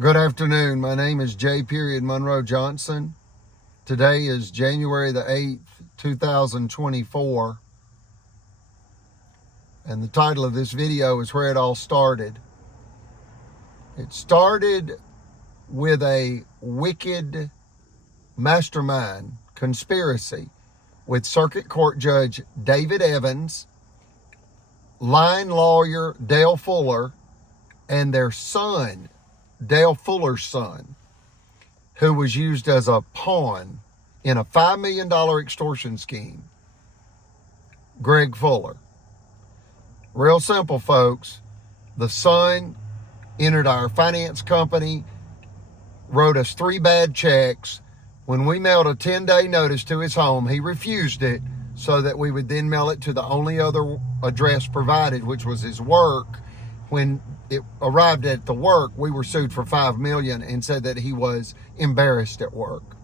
Good afternoon. My name is J. Monroe Johnson. Today is January the 8th, 2024. And the title of this video is Where It All Started. It started with a wicked mastermind conspiracy with Circuit Court Judge David Evans, line lawyer Dale Fuller, and their son, Dale Fuller's son, who was used as a pawn in a $5 million extortion scheme, Greg Fuller. Real simple, folks. The son entered our finance company, wrote us 3 bad checks. When we mailed a 10-day notice to his home, he refused it so that we would then mail it to the only other address provided, which was his work. When it arrived at the work, we were sued for $5 million and said that he was embarrassed at work.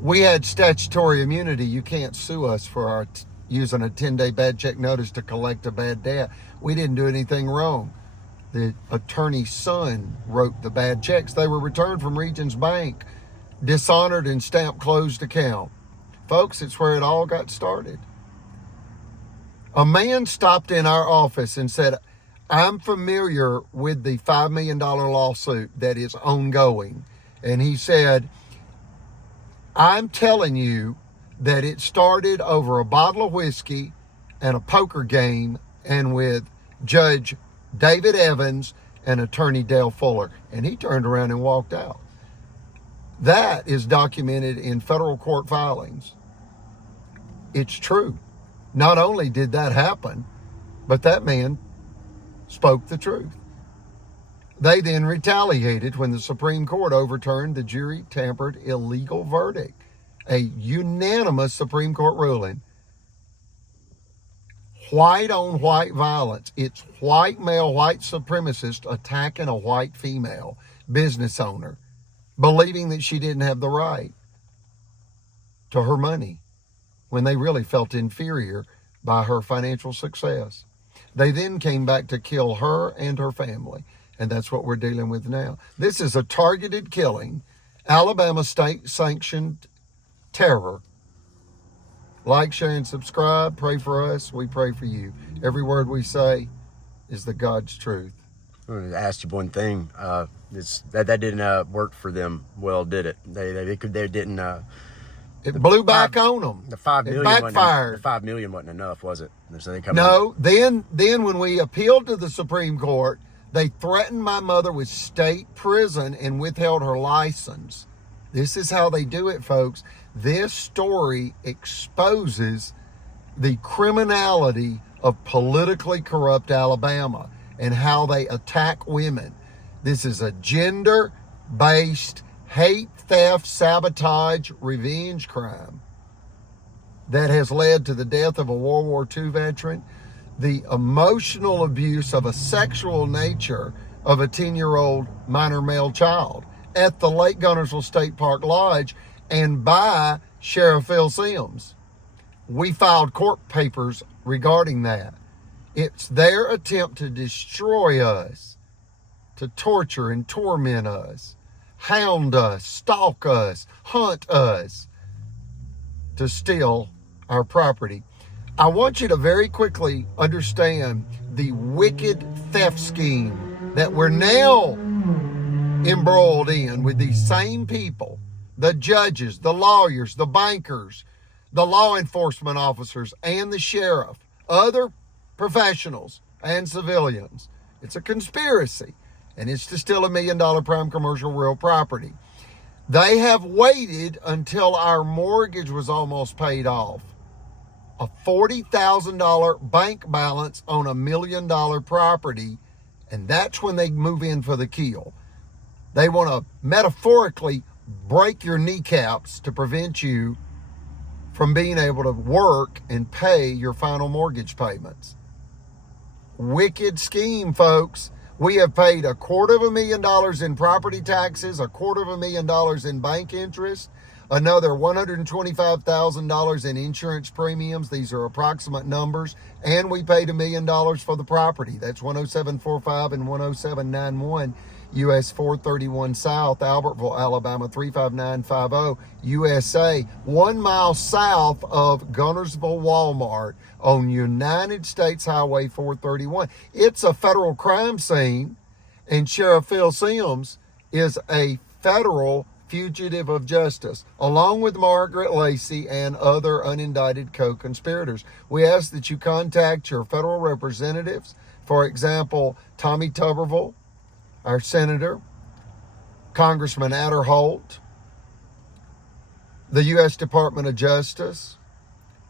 We had statutory immunity. You can't sue us for our using a 10-day bad check notice to collect a bad debt. We didn't do anything wrong. The attorney's son wrote the bad checks. They were returned from Regions Bank, dishonored and stamped closed account. Folks, it's where it all got started. A man stopped in our office and said, I'm familiar with the $5 million lawsuit that is ongoing. And he said, I'm telling you that it started over a bottle of whiskey and a poker game and with Judge David Evans and attorney Dale Fuller. And he turned around and walked out. That is documented in federal court filings. It's true. Not only did that happen, but that man spoke the truth. They then retaliated when the Supreme Court overturned the jury-tampered illegal verdict, a unanimous Supreme Court ruling. White-on-white violence. It's white male, white supremacist attacking a white female business owner, believing that she didn't have the right to her money, when they really felt inferior by her financial success. They then came back to kill her and her family, and that's what we're dealing with now. This is a targeted killing, Alabama state-sanctioned terror. Like, share, and subscribe. Pray for us. We pray for you. Every word we say is the God's truth. I want to ask you one thing. That didn't work for them well, did it? They didn't... It blew back on them. The $5 million backfired. The $5 million wasn't enough, was it? So they then when we appealed to the Supreme Court, they threatened my mother with state prison and withheld her license. This is how they do it, folks. This story exposes the criminality of politically corrupt Alabama and how they attack women. This is a gender-based hate, theft, sabotage, revenge crime that has led to the death of a World War II veteran, the emotional abuse of a sexual nature of a 10-year-old minor male child at the Lake Guntersville State Park Lodge and by Sheriff Phil Sims. We filed court papers regarding that. It's their attempt to destroy us, to torture and torment us, hound us, stalk us, hunt us, to steal our property. I want you to very quickly understand the wicked theft scheme that we're now embroiled in with these same people, the judges, the lawyers, the bankers, the law enforcement officers, and the sheriff, other professionals and civilians. It's a conspiracy. And it's to steal $1 million prime commercial real property. They have waited until our mortgage was almost paid off. A $40,000 bank balance on $1 million property, and that's when they move in for the kill. They want to metaphorically break your kneecaps to prevent you from being able to work and pay your final mortgage payments. Wicked scheme, folks. We have paid $250,000 in property taxes, $250,000 in bank interest, Another $125,000 in insurance premiums. These are approximate numbers. And we paid $1 million for the property. That's 10745 and 10791 US 431 South, Albertville, Alabama 35950, USA, 1 mile south of Gunnersville Walmart on United States Highway 431. It's a federal crime scene, and Sheriff Phil Sims is a federal fugitive of justice, along with Margaret Lacey and other unindicted co-conspirators. We ask that you contact your federal representatives, for example, Tommy Tuberville, our senator, Congressman Adderholt, the U.S. Department of Justice,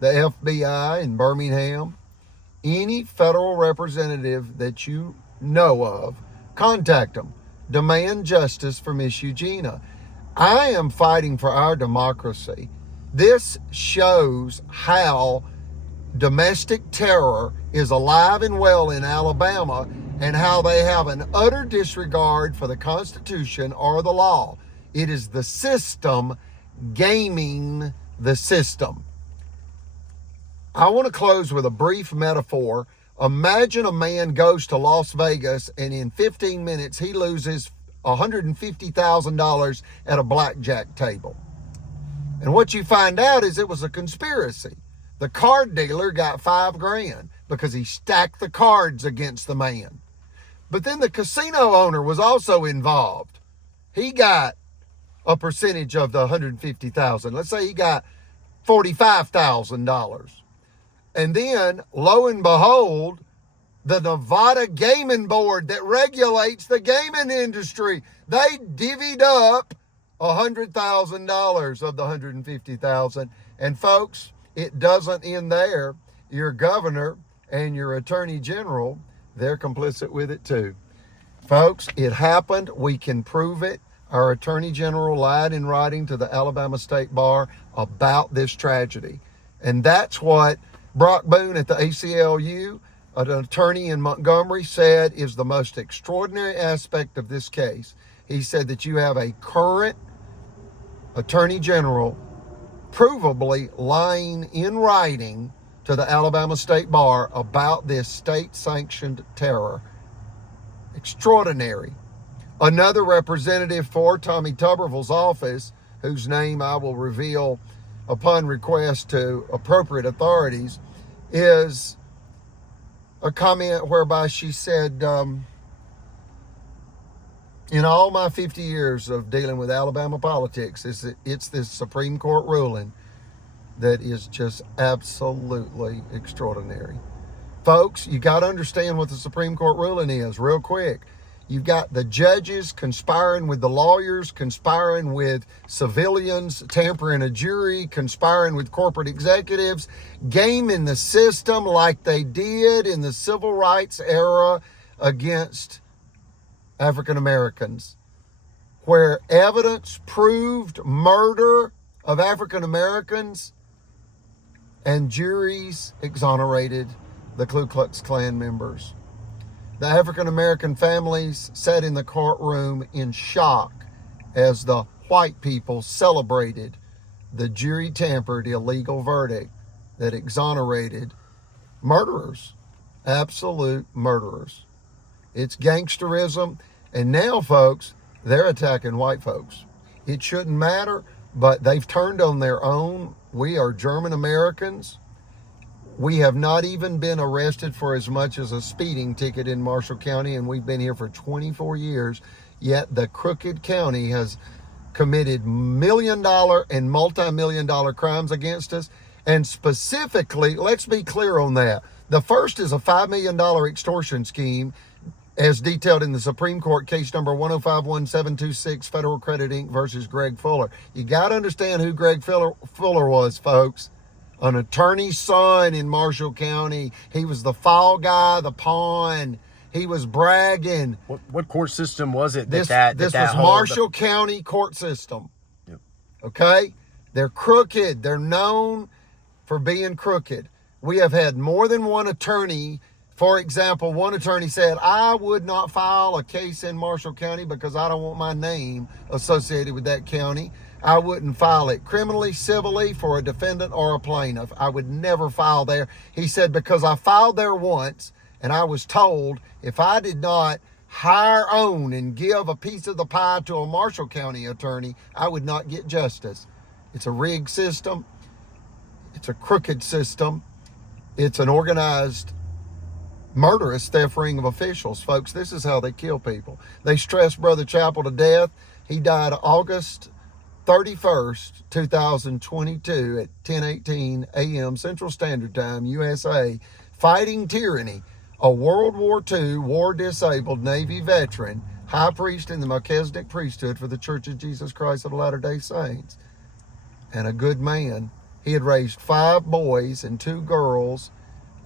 the FBI in Birmingham, any federal representative that you know of, contact them. Demand justice for Miss Eugenia. I am fighting for our democracy. This shows how domestic terror is alive and well in Alabama, and how they have an utter disregard for the Constitution or the law. It is the system gaming the system. I want to close with a brief metaphor. Imagine a man goes to Las Vegas and in 15 minutes he loses $150,000 at a blackjack table. And what you find out is it was a conspiracy. The card dealer got $5,000 because he stacked the cards against the man. But then the casino owner was also involved. He got a percentage of the $150,000. Let's say he got $45,000. And then, lo and behold, the Nevada Gaming Board that regulates the gaming industry, they divvied up $100,000 of the $150,000. And folks, it doesn't end there. Your governor and your attorney general, they're complicit with it too. Folks, it happened. We can prove it. Our attorney general lied in writing to the Alabama State Bar about this tragedy. And that's what Brock Boone at the ACLU, an attorney in Montgomery, said is the most extraordinary aspect of this case. He said that you have a current attorney general provably lying in writing to the Alabama State Bar about this state-sanctioned terror. Extraordinary. Another representative for Tommy Tuberville's office, whose name I will reveal upon request to appropriate authorities, is a comment whereby she said, in all my 50 years of dealing with Alabama politics, it's this Supreme Court ruling that is just absolutely extraordinary. Folks, you got to understand what the Supreme Court ruling is real quick. You've got the judges conspiring with the lawyers, conspiring with civilians, tampering a jury, conspiring with corporate executives, gaming the system like they did in the civil rights era against African Americans, where evidence proved murder of African Americans and juries exonerated the Ku Klux Klan members. The African American families sat in the courtroom in shock as the white people celebrated the jury-tampered illegal verdict that exonerated murderers, absolute murderers. It's gangsterism, and now, folks, they're attacking white folks. It shouldn't matter, but they've turned on their own. We are German Americans. We have not even been arrested for as much as a speeding ticket in Marshall County, and we've been here for 24 years, yet the crooked county has committed million-dollar and multi-million-dollar crimes against us. And specifically, let's be clear on that. The first is a $5 million extortion scheme, as detailed in the Supreme Court case number 1051726, Federal Credit Inc. versus Greg Fuller. You got to understand who Greg Fuller was, folks. An attorney's son in Marshall County. He was the fall guy, the pawn. He was bragging. What court system was it? This was Marshall County court system. Yep. Okay? They're crooked. They're known for being crooked. We have had more than one attorney. For example, one attorney said, I would not file a case in Marshall County because I don't want my name associated with that county. I wouldn't file it criminally, civilly for a defendant or a plaintiff. I would never file there. He said, because I filed there once and I was told if I did not hire, own, and give a piece of the pie to a Marshall County attorney, I would not get justice. It's a rigged system. It's a crooked system. It's an organized, murderous theft ring of officials, folks. This is how they kill people. They stressed Brother Chappell to death. He died August 31st, 2022 at 10:18 a.m. Central Standard Time, USA, fighting tyranny. A World War II war-disabled Navy veteran, high priest in the Melchizedek priesthood for the Church of Jesus Christ of Latter-day Saints, and a good man. He had raised 5 boys and 2 girls,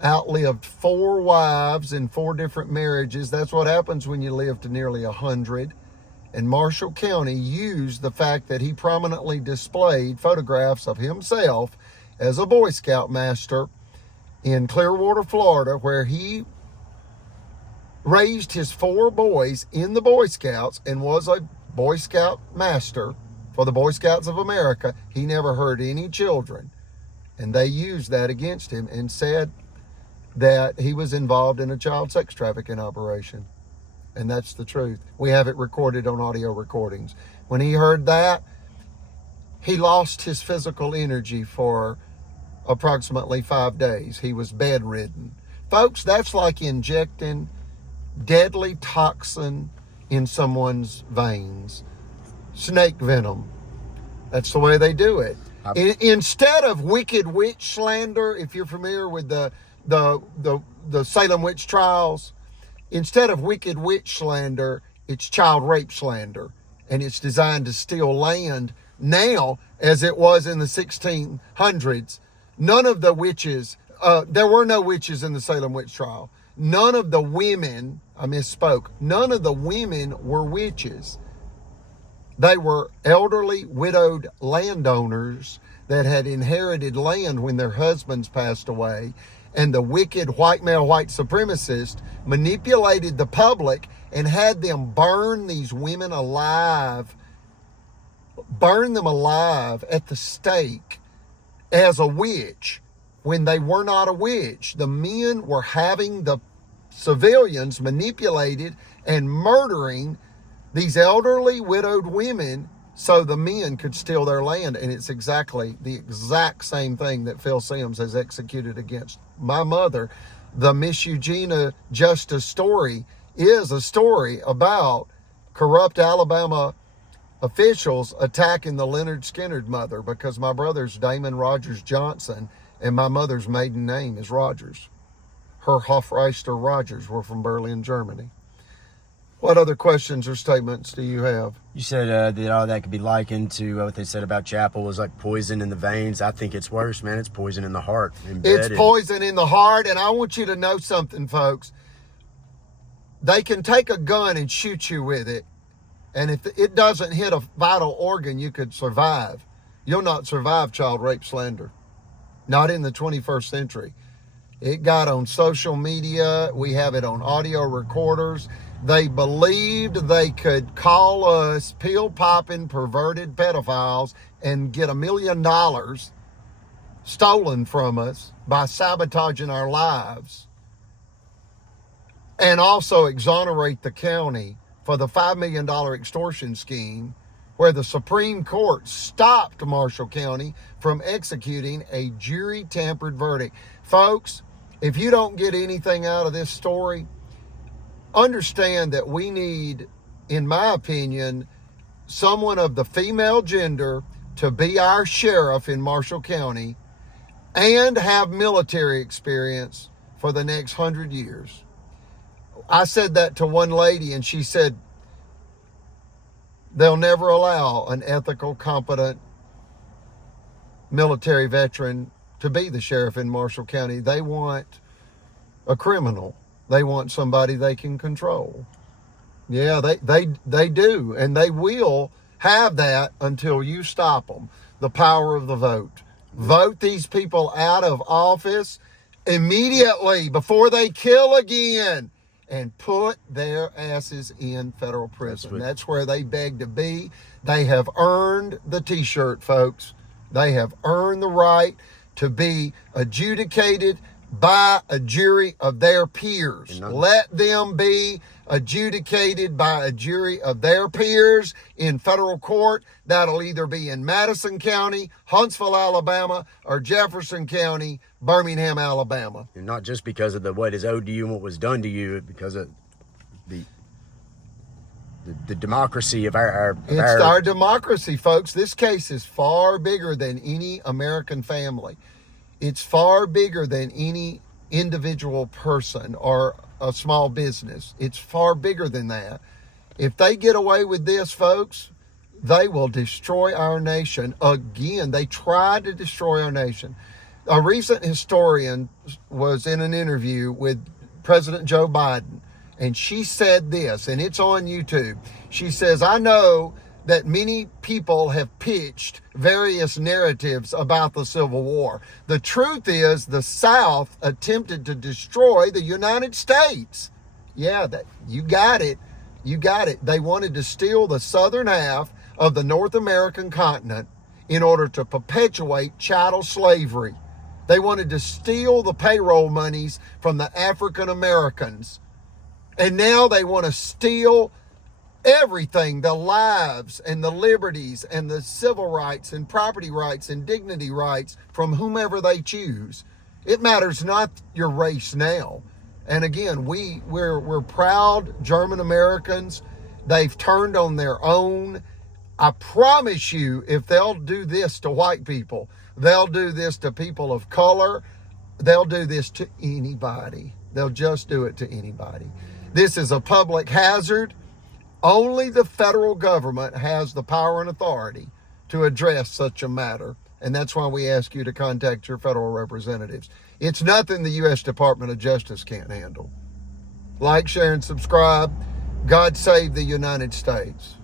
outlived 4 wives in 4 different marriages. That's what happens when you live to nearly 100. And Marshall County used the fact that he prominently displayed photographs of himself as a Boy Scout master in Clearwater, Florida, where he raised his 4 boys in the Boy Scouts and was a Boy Scout master for the Boy Scouts of America. He never hurt any children. And they used that against him and said that he was involved in a child sex trafficking operation. And that's the truth. We have it recorded on audio recordings. When he heard that, he lost his physical energy for approximately 5 days. He was bedridden. Folks, that's like injecting deadly toxin in someone's veins. Snake venom. That's the way they do it. Instead of wicked witch slander, if you're familiar with the Salem witch trials, instead of wicked witch slander, it's child rape slander. And it's designed to steal land now, as it was in the 1600s. None of the witches, there were no witches in the Salem witch trial. None of the women, I misspoke, none of the women were witches. They were elderly, widowed landowners that had inherited land when their husbands passed away. And the wicked white male white supremacist manipulated the public and had them burn these women alive, burn them alive at the stake as a witch when they were not a witch. The men were having the civilians manipulated and murdering these elderly widowed women so the men could steal their land. And it's exactly the exact same thing that Phil Sims has executed against my mother. The Miss Eugenia Justice story is a story about corrupt Alabama officials attacking the Leonard Skinner mother, because my brother's Damon Rogers Johnson and my mother's maiden name is Rogers. Her Hofreister Rogers were from Berlin, Germany. What other questions or statements do you have? You said that all that could be likened to what they said about Chappell was like poison in the veins. I think it's worse, man. It's poison in the heart. Embedded. It's poison in the heart, and I want you to know something, folks. They can take a gun and shoot you with it, and if it doesn't hit a vital organ, you could survive. You'll not survive child rape slander. Not in the 21st century. It got on social media. We have it on audio recorders. They believed they could call us pill-popping, perverted pedophiles and get $1 million stolen from us by sabotaging our lives, and also exonerate the county for the $5 million extortion scheme, where the Supreme Court stopped Marshall County from executing a jury-tampered verdict. Folks, if you don't get anything out of this story, understand that we need, in my opinion, someone of the female gender to be our sheriff in Marshall County and have military experience for the next 100 years. I said that to one lady, and she said they'll never allow an ethical, competent military veteran to be the sheriff in Marshall County. They want a criminal. They want somebody they can control. Yeah, they do, and they will have that until you stop them. The power of the vote. Vote these people out of office immediately before they kill again. and put their asses in federal prison. That's where they beg to be. They have earned the t-shirt, folks. They have earned the right to be adjudicated by a jury of their peers. Let them be adjudicated by a jury of their peers in federal court. That'll either be in Madison County, Huntsville, Alabama, or Jefferson County, Birmingham, Alabama. And not just because of what is owed to you and what was done to you, because of the democracy of our democracy, folks. This case is far bigger than any American family. It's far bigger than any individual person or a small business. It's far bigger than that. If they get away with this, folks, they will destroy our nation. Again, they tried to destroy our nation. A recent historian was in an interview with President Joe Biden, and she said this, and it's on YouTube. She says, I know that many people have pitched various narratives about the Civil War. The truth is the South attempted to destroy the United States. Yeah, you got it. You got it. They wanted to steal the southern half of the North American continent in order to perpetuate chattel slavery. They wanted to steal the payroll monies from the African Americans. And now they want to steal everything, the lives and the liberties and the civil rights and property rights and dignity rights from whomever they choose. It matters not your race now. And again, we're proud German Americans. They've turned on their own. I promise you, if they'll do this to white people, they'll do this to people of color. They'll do this to anybody. They'll just do it to anybody. This is a public hazard. Only the federal government has the power and authority to address such a matter. And that's why we ask you to contact your federal representatives. It's nothing the U.S. Department of Justice can't handle. Like, share, and subscribe. God save the United States.